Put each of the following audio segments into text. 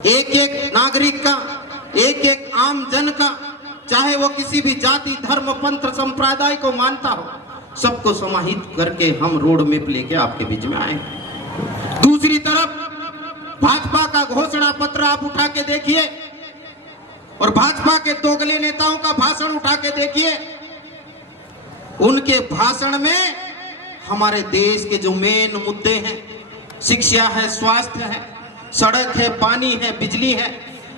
एक एक नागरिक का, एक एक आम जन का, चाहे वो किसी भी जाति धर्म पंथ संप्रदाय को मानता हो, सबको समाहित करके हम रोड मैप लेके आपके बीच में आए। दूसरी तरफ भाजपा का घोषणा पत्र आप उठा के देखिए और भाजपा के दोगले नेताओं का भाषण उठा के देखिए। उनके भाषण में हमारे देश के जो मेन मुद्दे हैं, शिक्षा है, स्वास्थ्य है, सड़क है, पानी है, बिजली है,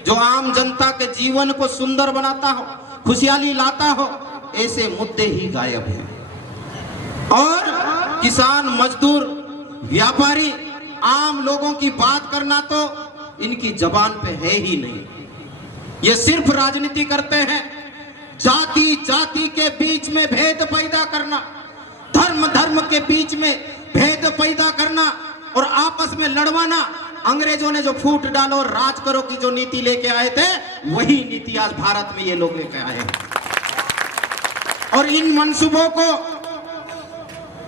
जो आम जनता के जीवन को सुंदर बनाता हो, खुशहाली लाता हो, ऐसे मुद्दे ही गायब हैं। और किसान, मजदूर, व्यापारी, आम लोगों की बात करना तो इनकी जबान पे है ही नहीं। ये सिर्फ राजनीति करते हैं, जाति जाति के बीच में भेद पैदा करना, धर्म धर्म के बीच में भेद पैदा करना और आपस में लड़वाना। अंग्रेजों ने जो फूट डालो राज करो की जो नीति लेके आए थे, वही नीति आज भारत में ये लोग लेके आए हैं। और इन मंसूबों को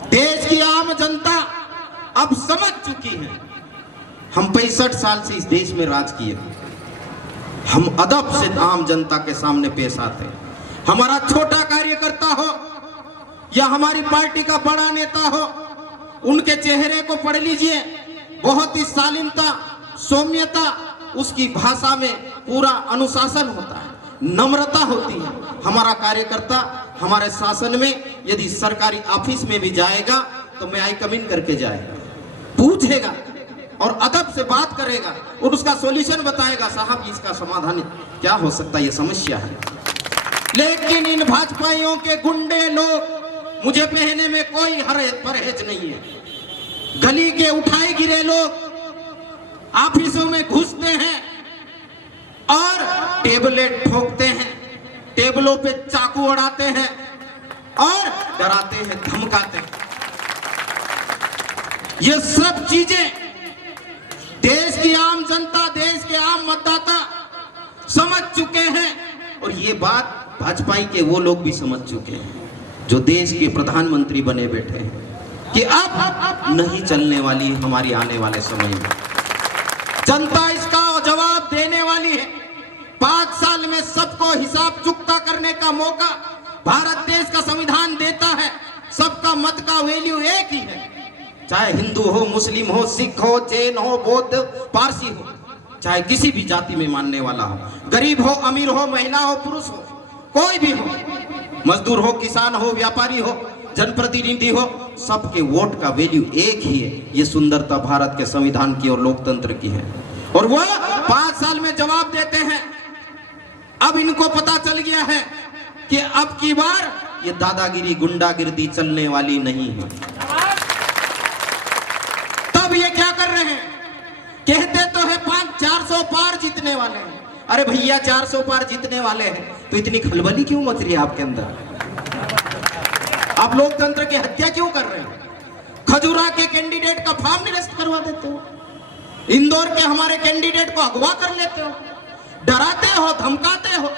देश की आम जनता अब समझ चुकी है। हम 65 साल से इस देश में राज किए, हम अदब से आम जनता के सामने पेश आते हैं। हमारा छोटा कार्यकर्ता हो या हमारी पार्टी का बड़ा नेता हो, उनके चेहरे को पढ़ लीजिए, बहुत ही शालीनता, सौम्यता, उसकी भाषा में पूरा अनुशासन होता है, नम्रता होती है। हमारा कार्यकर्ता हमारे शासन में यदि सरकारी ऑफिस में भी जाएगा तो मैं आई कम इन करके जाएगा, पूछेगा और अदब से बात करेगा और उसका सॉल्यूशन बताएगा, साहब इसका समाधान क्या हो सकता है, ये समस्या है। लेकिन इन भाजपाइयों के गुंडे लोग, मुझे पहने में कोई परहेज नहीं है, गली के उठाए गिरे लोग ऑफिसों में घुसते हैं और टेबलेट ठोकते हैं, टेबलों पे चाकू उड़ाते हैं और डराते हैं, धमकाते हैं। ये सब चीजें देश की आम जनता, देश के आम मतदाता समझ चुके हैं। और ये बात भाजपाई के वो लोग भी समझ चुके हैं जो देश के प्रधानमंत्री बने बैठे हैं कि अब नहीं चलने वाली हमारी आने वाले समय में। जनता इसका जवाब देने वाली है। 5 साल में सबको हिसाब चुकता करने का मौका भारत देश का संविधान देता है। सबका मत का वैल्यू एक ही है, चाहे हिंदू हो, मुस्लिम हो, सिख हो, जैन हो, बौद्ध, पारसी हो, चाहे किसी भी जाति में मानने वाला हो, गरीब हो, अमीर हो, महिला हो, पुरुष हो, कोई भी हो, मजदूर हो, किसान हो, व्यापारी हो, जनप्रतिनिधि हो, सबके वोट का वैल्यू एक ही है। ये सुंदरता भारत के संविधान की और लोकतंत्र की है और वो 5 साल में जवाब देते हैं। अब इनको पता चल गया है कि अब की बार ये दादागिरी, गुंडागिर्दी चलने वाली नहीं है। तब ये क्या कर रहे हैं, कहते तो है 400 पार जीतने वाले हैं। अरे भैया 400 पार जीतने वाले हैं तो इतनी खलबली क्यों मच रही है आपके अंदर? आप लोकतंत्र की हत्या क्यों कर रहे हैं? खजुरा के कैंडिडेट का फॉर्म निरस्त करवा देते हो, इंदौर के हमारे कैंडिडेट को अगवा कर लेते हो, डराते हो, धमकाते हो,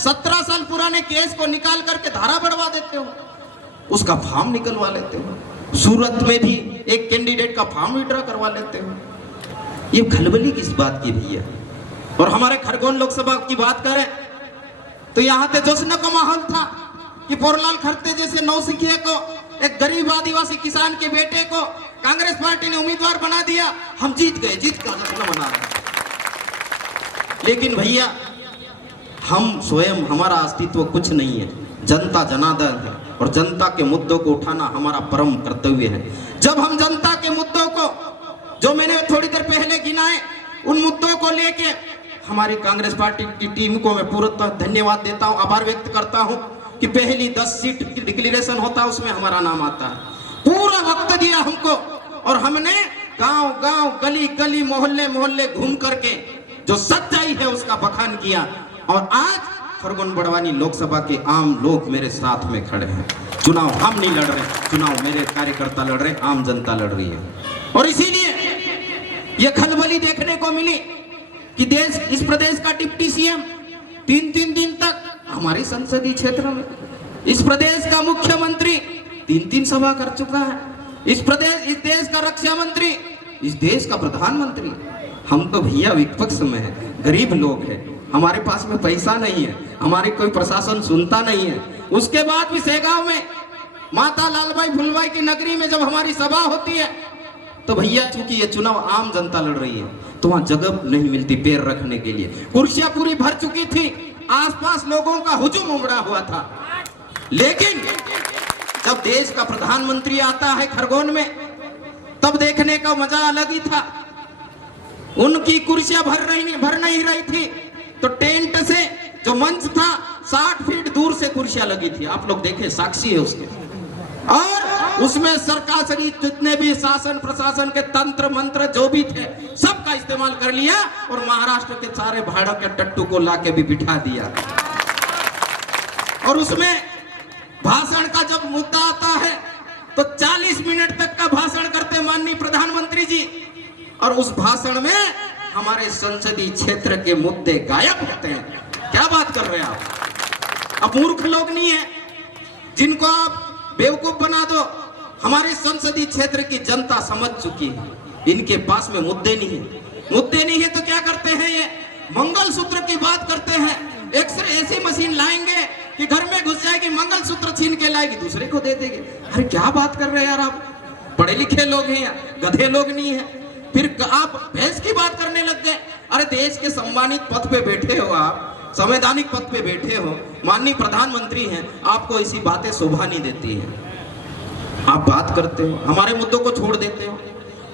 17 साल पुराने केस को निकाल करके धारा बढ़वा देते हो, उसका फॉर्म निकलवा लेते हो। सूरत में भी एक कैंडिडेट का फॉर्म विड्रॉ करवा लेते हो। ये खलबली किस बात की भैया? और हमारे खरगोन लोकसभा की बात करें तो यहाँ पे जश्न का माहौल था कि पोरलाल खड़ते जैसे नौसिखिया को, एक गरीब आदिवासी किसान के बेटे को कांग्रेस पार्टी ने उम्मीदवार बना दिया, हम जीत गए, जीत का जश्न मना रहे। लेकिन भैया हम स्वयं, हमारा अस्तित्व कुछ नहीं है, जनता जनार्दन है और जनता के मुद्दों को उठाना हमारा परम कर्तव्य है। जब हम जनता के मुद्दों को, जो मैंने थोड़ी देर पहले गिनाए, उन मुद्दों को लेके हमारी कांग्रेस पार्टी की टीम को मैं पूरा धन्यवाद देता हूं, आभार व्यक्त करता हूं कि पहली 10 सीट की डिक्लेरेशन होता है उसमें हमारा नाम आता है। पूरा वक्त दिया हमको और हमने गांव गांव, गली गली, मोहल्ले मोहल्ले घूम करके जो सच्चाई है उसका बखान किया। और आज खरगोन बड़वानी लोकसभा के आम लोग मेरे साथ में खड़े हैं। चुनाव हम नहीं लड़ रहे, चुनाव मेरे कार्यकर्ता लड़ रहे, आम जनता लड़ रही है। और इसीलिए ये खलबली देखने को मिली कि देश, इस प्रदेश का डिप्टी सीएम 3-3 दिन तक हमारे संसदीय क्षेत्र में, इस प्रदेश का मुख्यमंत्री 3-3 सभा कर चुका है, इस देश का रक्षा मंत्री, इस देश का प्रधानमंत्री, हम तो भैया विपक्ष में है, गरीब लोग हैं, हमारे पास में पैसा नहीं है, हमारी कोई प्रशासन सुनता नहीं है। उसके बाद भी सेगांव में माता लालबाई फुलबाई की नगरी में जब हमारी सभा होती है तो भैया चूंकि ये चुनाव आम जनता लड़ रही है तो वहां जगह नहीं मिलती पैर रखने के लिए, कुर्सियां पूरी भर चुकी थी, आसपास लोगों का हुजूम उमड़ा हुआ था। लेकिन जब देश का प्रधानमंत्री आता है खरगोन में तब देखने का मजा अलग ही था। उनकी कुर्सियां भर नहीं रही थी तो टेंट से जो मंच था 60 फीट दूर से कुर्सियां लगी थी, आप लोग देखे, साक्षी है उसके। और उसमें सरकारी जितने भी शासन प्रशासन के तंत्र मंत्र जो भी थे सबका इस्तेमाल कर लिया और महाराष्ट्र के सारे भाड़ों के टट्टू को लाके भी बिठा दिया। और उसमें भाषण का जब मुद्दा आता है तो 40 मिनट तक का भाषण करते माननीय प्रधानमंत्री जी, और उस भाषण में हमारे संसदीय क्षेत्र के मुद्दे गायब होते हैं। क्या बात कर रहे हैं आप? अब मूर्ख लोग नहीं है जिनको आप बेवकूफ बना दो। हमारे संसदीय क्षेत्र की जनता समझ चुकी है, इनके पास में मुद्दे नहीं है तो क्या करते हैं, ये मंगलसूत्र की बात करते हैं। एक्सरे ऐसी मशीन लाएंगे कि घर में घुस जाएगी, मंगलसूत्र छीन के लाएगी, दूसरे को दे देंगे। अरे क्या बात कर रहे हैं यार, आप पढ़े लिखे लोग हैं, गधे लोग नहीं है। फिर आप भैंस की बात करने लग गए। अरे देश के सम्मानित पद पे बैठे हो, आप संवैधानिक पद पे बैठे हो, माननीय प्रधानमंत्री हैं, आपको ऐसी बातें शोभा नहीं देती है। आप बात करते हो, हमारे मुद्दों को छोड़ देते हो,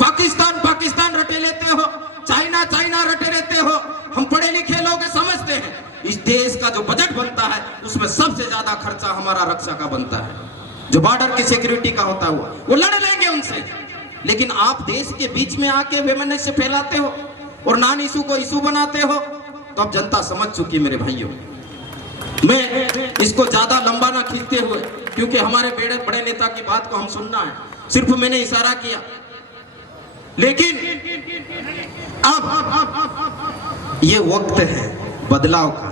पाकिस्तान रटे लेते हो, चाइना रटे रहते हो। हम पढ़े लिखे लोग समझते हैं इस देश का जो बजट बनता है उसमें सबसे ज्यादा खर्चा हमारा रक्षा का बनता है, जो बॉर्डर की सिक्योरिटी का होता हुआ, वो लड़ लेंगे उनसे। लेकिन आप देश के बीच में आके वैमनस्य फैलाते हो और नॉन इशू को इशू बनाते हो, तो अब जनता समझ चुकी मेरे भाइयों। मैं इसको ज्यादा लंबा ना खींचते हुए, क्योंकि हमारे बड़े नेता की बात को हम सुनना है, सिर्फ मैंने इशारा किया। लेकिन अब ये वक्त है बदलाव का,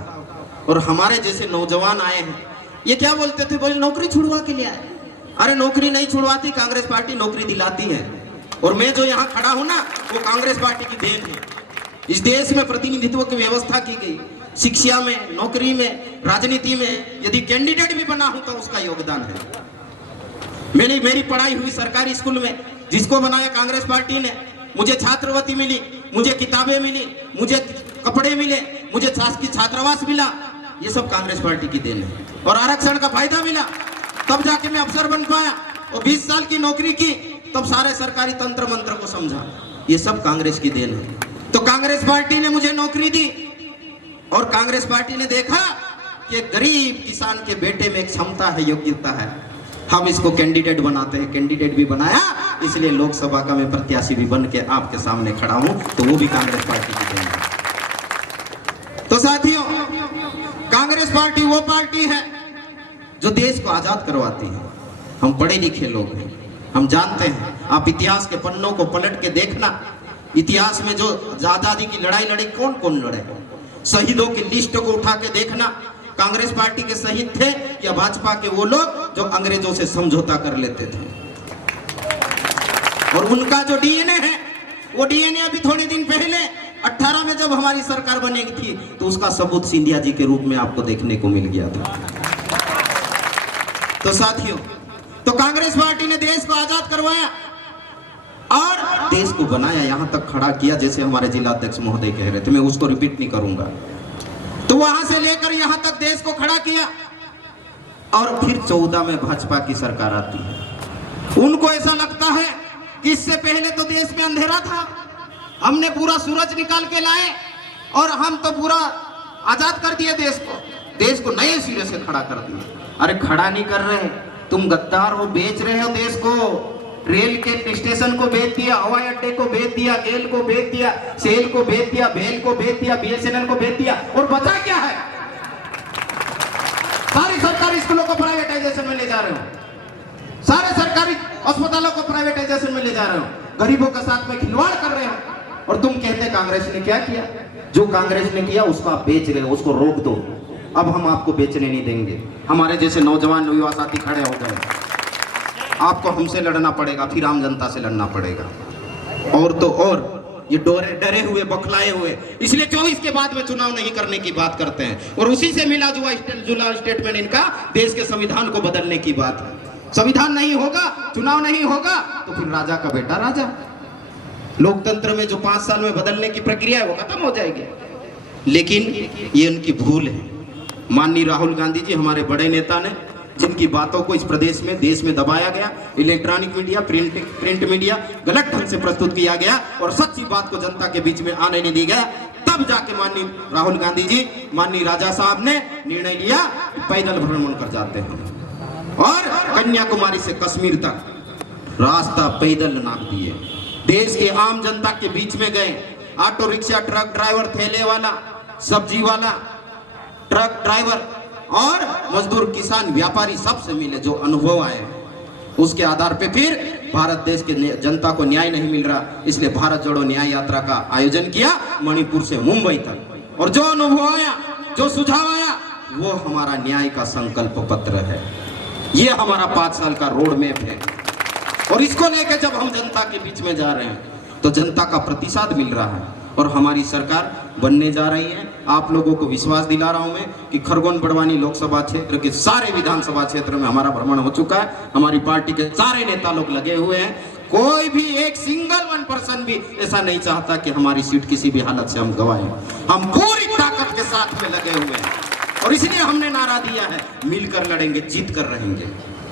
और हमारे जैसे नौजवान आए हैं, ये क्या बोलते थे, बोले नौकरी छुड़वा के लिए आए। अरे नौकरी नहीं छुड़वाती, कांग्रेस पार्टी नौकरी दिलाती है। और मैं जो यहाँ खड़ा हूं ना, वो कांग्रेस पार्टी की देन है। इस देश में प्रतिनिधित्व की व्यवस्था की गई, शिक्षा में, नौकरी में, राजनीति में, यदि कैंडिडेट भी बना हूं तो उसका योगदान है। मेरी पढ़ाई हुई सरकारी स्कूल में, जिसको बनाया कांग्रेस पार्टी ने। मुझे छात्रवृत्ति मिली, मुझे किताबें मिली, मुझे कपड़े मिले, मुझे शासकीय छात्रावास मिला, ये सब कांग्रेस पार्टी की देन है। और आरक्षण का फायदा मिला, तब जाके मैं अफसर बन पाया। और 20 साल की नौकरी की, तब सारे सरकारी तंत्र मंत्र को समझा, ये सब कांग्रेस की देन है। तो कांग्रेस पार्टी ने मुझे नौकरी दी, और कांग्रेस पार्टी ने देखा कि गरीब किसान के बेटे में एक क्षमता है, योग्यता है, हम इसको कैंडिडेट बनाते हैं। कैंडिडेट भी बनाया, इसलिए लोकसभा का मैं प्रत्याशी भी बन के आपके सामने खड़ा हूं, तो वो भी कांग्रेस पार्टी की देन है। तो साथियों, कांग्रेस पार्टी वो पार्टी है जो देश को आजाद करवाती है। हम पढ़े लिखे लोग हैं, हम जानते हैं। आप इतिहास के पन्नों को पलट के देखना, इतिहास में जो आजादी की लड़ाई लड़ी, कौन कौन लड़े, शहीदों की लिस्ट को उठा के देखना, कांग्रेस पार्टी के शहीद थे या भाजपा के वो लोग जो अंग्रेजों से समझौता कर लेते थे। और उनका जो डीएनए है, वो डीएनए अभी थोड़े दिन पहले 18 में जब हमारी सरकार बनेगी थी, तो उसका सबूत सिंधिया जी के रूप में आपको देखने को मिल गया था। तो साथियों, तो कांग्रेस पार्टी ने देश को आजाद करवाया और देश को बनाया, यहां तक खड़ा किया, जैसे हमारे जिला अध्यक्ष महोदय कह रहे थे, मैं उसको रिपीट नहीं करूंगा। तो वहां से लेकर यहां तक देश को खड़ा किया, और फिर 14 में भाजपा की सरकार आती है। उनको ऐसा लगता है कि इससे पहले तो देश में अंधेरा था, हमने पूरा सूरज निकाल के लाए और हम तो पूरा आजाद कर दिया देश को नए सिरे से खड़ा कर दिया। अरे खड़ा नहीं कर रहे, तुम गद्दार हो, बेच रहे हो देश को। रेल के स्टेशन को बेच दिया, हवाई अड्डे को बेच दिया, गेल को बेच दिया, सेल को बेच दिया, बेल को बेच दिया, बीएसएनएल को बेच दिया, और बचा क्या है? सारी सरकारी स्कूलों को प्राइवेटाइजेशन में ले जा रहे हो, सारे सरकारी अस्पतालों को प्राइवेटाइजेशन में ले जा रहे हो, गरीबों के साथ में खिलवाड़ कर रहे हो। और तुम कहते कांग्रेस ने क्या किया? जो कांग्रेस ने किया उसको आप बेच रहे हो, उसको रोक दो। अब हम आपको बेचने नहीं देंगे। हमारे जैसे नौजवान युवा साथी खड़े हो गए, आपको हमसे लड़ना पड़ेगा, फिर आम जनता से लड़ना पड़ेगा। और तो और ये डरे हुए, बखलाए हुए, इसलिए 24 के बाद में चुनाव नहीं करने की बात करते हैं। और उसी से मिला जुला स्टेटमेंट इनका देश के संविधान को बदलने की बात है। संविधान नहीं होगा, चुनाव नहीं होगा, तो फिर राजा का बेटा राजा। लोकतंत्र में जो 5 साल में बदलने की प्रक्रिया है वो खत्म हो जाएगी। लेकिन ये उनकी भूल है। माननीय राहुल गांधी जी हमारे बड़े नेता ने, जिनकी बातों को इस प्रदेश में, देश में दबाया गया, इलेक्ट्रॉनिक मीडिया, प्रिंट मीडिया गलत ढंग से प्रस्तुत किया गया और सच्ची बात को जनता के बीच में आने नहीं दी गया, तब जाके माननीय राहुल गांधी जी, माननीय राजा साहब ने निर्णय लिया कि पैदल भ्रमण कर जाते हैं और कन्याकुमारी से कश्मीर तक रास्ता पैदल नाप दिए। देश के आम जनता के बीच में गए। ऑटो रिक्शा, ट्रक ड्राइवर, ठेले वाला, सब्जी वाला, ट्रक ड्राइवर और मजदूर, किसान, व्यापारी सबसे मिले। जो अनुभव आए उसके आधार पे फिर भारत देश के जनता को न्याय नहीं मिल रहा, इसलिए भारत जोड़ो न्याय यात्रा का आयोजन किया मणिपुर से मुंबई तक। और जो अनुभव आया, जो सुझाव आया, वो हमारा न्याय का संकल्प पत्र है। ये हमारा 5 साल का रोड मैप है। और इसको लेकर जब हम जनता के बीच में जा रहे हैं तो जनता का प्रतिसाद मिल रहा है और हमारी सरकार बनने जा रही है। आप लोगों को विश्वास दिला रहा हूं मैं कि खरगोन बड़वानी लोकसभा क्षेत्र के सारे विधानसभा क्षेत्र में हमारा भ्रमण हो चुका है। हमारी पार्टी के सारे नेता लोग लगे हुए हैं। कोई भी एक सिंगल 1% भी ऐसा नहीं चाहता कि हमारी सीट किसी भी हालत से हम गवाएं। हम पूरी ताकत के साथ में लगे हुए हैं और इसलिए हमने नारा दिया है, मिलकर लड़ेंगे, जीत कर रहेंगे।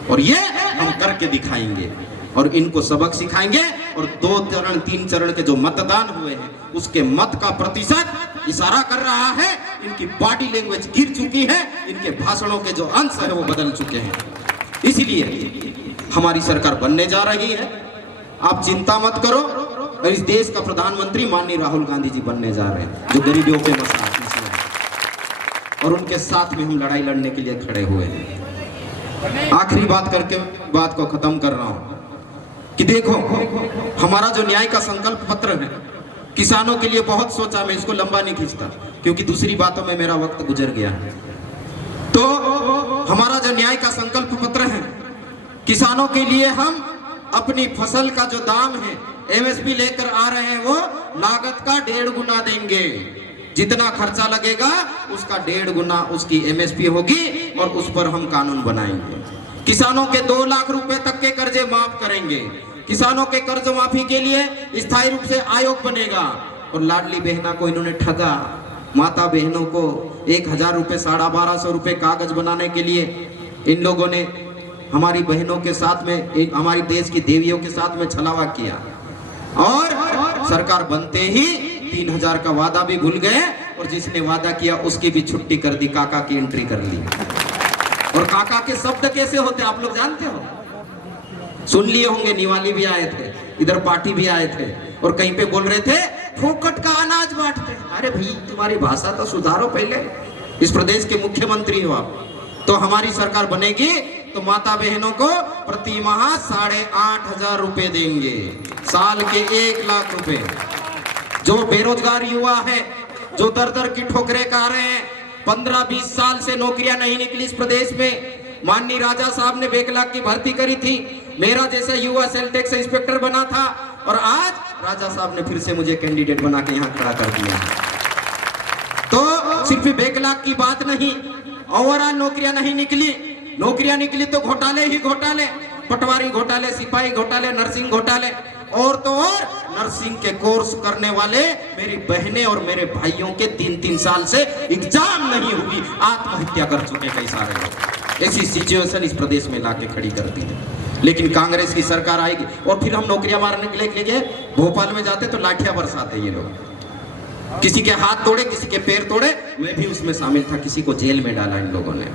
और ये हम करके दिखाएंगे और इनको सबक सिखाएंगे। और 2 चरण 3 चरण के जो मतदान हुए हैं उसके मत का प्रतिशत इशारा कर रहा है। इनकी बॉडी लैंग्वेज गिर चुकी है, इनके भाषणों के जो अंश है वो बदल चुके हैं। इसलिए हमारी सरकार बनने जा रही है। आप चिंता मत करो। और इस देश का प्रधानमंत्री माननीय राहुल गांधी जी बनने जा रहे हैं, जो गरीबों के मसला और उनके साथ में हम लड़ाई लड़ने के लिए खड़े हुए हैं। आखिरी बात करके बात को खत्म कर रहा हूं कि देखो, हमारा जो न्याय का संकल्प पत्र है, किसानों के लिए बहुत सोचा। मैं इसको लंबा नहीं खींचता क्योंकि दूसरी बातों में मेरा वक्त गुजर गया है। तो हमारा जो न्याय का संकल्प पत्र है, किसानों के लिए हम अपनी फसल का जो दाम है एमएसपी लेकर आ रहे हैं, वो लागत का 1.5 गुना देंगे। जितना खर्चा लगेगा उसका 1.5 गुना उसकी एमएसपी होगी और उस पर हम कानून बनाएंगे। किसानों के 2 लाख रुपए तक के कर्जे माफ करेंगे। किसानों के कर्ज माफी के लिए स्थायी रूप से आयोग बनेगा। और लाडली बहना को इन्होंने ठगा। माता बहनों को 1000 रुपए, 1250 रुपए कागज बनाने के लिए इन लोगों ने हमारी बहनों के साथ में, हमारी देश की देवियों के साथ में छलावा किया। और सरकार बनते ही 3000 का वादा भी भूल गए और जिसने वादा किया उसकी भी छुट्टी कर दी, काका की एंट्री कर ली। और काका के शब्द कैसे होते आप लोग जानते हो? सुन लिए होंगे, निवाली भी आए थे, इधर पार्टी भी आए थे और कहीं पे बोल रहे थे फोकट का अनाज बांटते। अरे भाई, तुम्हारी भाषा तो सुधारो पहले। इस प्रदेश के मुख्यमंत्री हो आप। तो हमारी सरकार बनेगी तो माता बहनों को प्रति माह 8500 रुपए देंगे, साल के 1 लाख रुपए। जो बेरोजगार युवा है, जो दर दर की ठोकरें खा रहे हैं, 15-20 साल से नौकरियां नहीं निकली इस प्रदेश में। माननीय राजा साहब ने बेकलाक की भर्ती करी थी। मेरा जैसा युवा सेल टैक्स इंस्पेक्टर बना था और आज राजा साहब ने फिर से मुझे कैंडिडेट बना के यहाँ खड़ा कर दिया। तो सिर्फ बेकलाक की बात नहीं, ओवरऑल नौकरियां नहीं निकली। नौकरियां निकली तो घोटाले ही घोटाले, पटवारी घोटाले, सिपाही घोटाले, नर्सिंग घोटाले। और तो और नर्सिंग के कोर्स करने वाले मेरी बहनें और मेरे भाइयों के 3-3 साल से एग्जाम नहीं हुई, आत्महत्या कर चुके कई सारे लोग। ऐसी सिचुएशन इस प्रदेश में लाके खड़ी कर दी है। लेकिन कांग्रेस की सरकार आएगी और फिर हम नौकरियां मारने के लिए भोपाल में जाते तो लाठियां बरसाते ये लोग। किसी के हाथ तोड़े, किसी के पैर तोड़े, मैं भी उसमें शामिल था। किसी को जेल में डाला इन लोगों ने।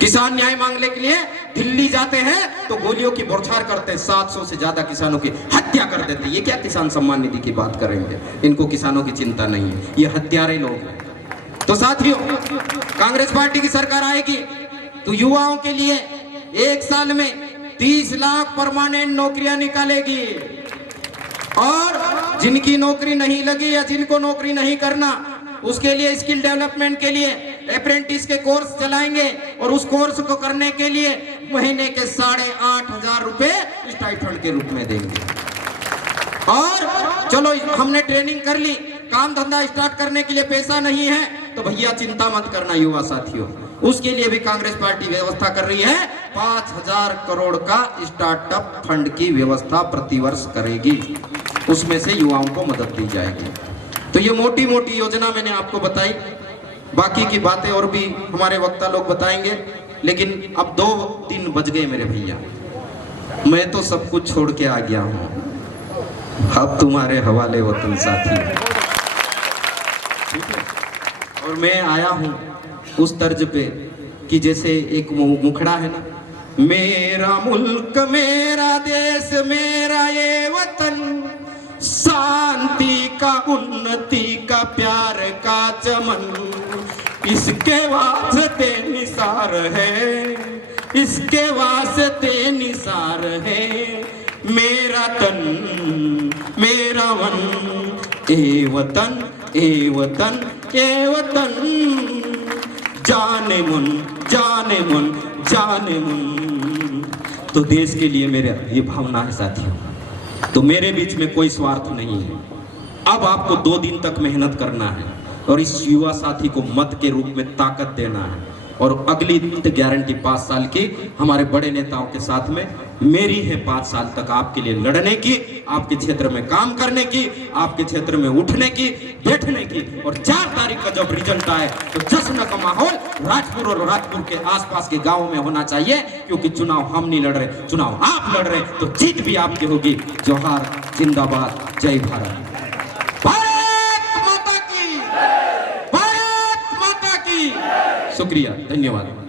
किसान न्याय मांगने के लिए दिल्ली जाते हैं तो गोलियों की बौछार करते हैं। 700 से ज्यादा किसानों की हत्या कर देते हैं। ये क्या किसान सम्मान निधि की बात करेंगे? इनको किसानों की चिंता नहीं है, ये हत्यारे लोग हैं। तो साथियों, कांग्रेस पार्टी की सरकार आएगी तो युवाओं के लिए 1 साल में 30 लाख परमानेंट नौकरियां निकालेगी। और जिनकी नौकरी नहीं लगी या जिनको नौकरी नहीं करना, उसके लिए स्किल डेवलपमेंट के लिए अप्रेंटिस के कोर्स चलाएंगे और उस कोर्स को करने के लिए महीने के 8500 रुपए स्टाइपेंड के रूप में देंगे। और चलो हमने ट्रेनिंग कर ली, काम धंधा स्टार्ट करने के लिए पैसा नहीं है तो भैया चिंता मत करना युवा साथियों, उसके लिए भी कांग्रेस पार्टी व्यवस्था कर रही है। 5,000 करोड़ का स्टार्टअप फंड की व्यवस्था प्रतिवर्ष करेगी, उसमें से युवाओं को मदद दी जाएगी। तो ये मोटी मोटी योजना मैंने आपको बताई, बाकी की बातें और भी हमारे वक्ता लोग बताएंगे। लेकिन अब 2-3 बज गए मेरे भैया, मैं तो सब कुछ छोड़ के आ गया हूँ, अब तुम्हारे हवाले वतन साथी। ठीक है, और मैं आया हूँ उस तर्ज पे कि जैसे एक मुखड़ा है ना, मेरा मुल्क मेरा देश मेरा ये वतन, शांति का उन्नति का प्यार का चमन, इसके वास्ते निसार है, इसके वास्ते निसार है, मेरा तन मेरा वन, ए वतन ए वतन ए वतन, जाने मन जाने मन जाने मन। तो देश के लिए मेरा ये भावना है साथियों, तो मेरे बीच में कोई स्वार्थ नहीं है। अब आपको 2 दिन तक मेहनत करना है और इस युवा साथी को मत के रूप में ताकत देना है, और अगली गारंटी 5 साल की हमारे बड़े नेताओं के साथ में मेरी है, 5 साल तक आपके लिए लड़ने की, आपके क्षेत्र में काम करने की, आपके क्षेत्र में उठने की, बैठने की। और 4 तारीख का जब रिजल्ट आए तो जश्न का माहौल राजपुर और राजपुर के आसपास के गांवों में होना चाहिए, क्योंकि चुनाव हम नहीं लड़ रहे, चुनाव आप लड़ रहे, तो जीत भी आपकी होगी। जोहार, जिंदाबाद, जय भारत। भारत माता की, भारत माता की। शुक्रिया, धन्यवाद।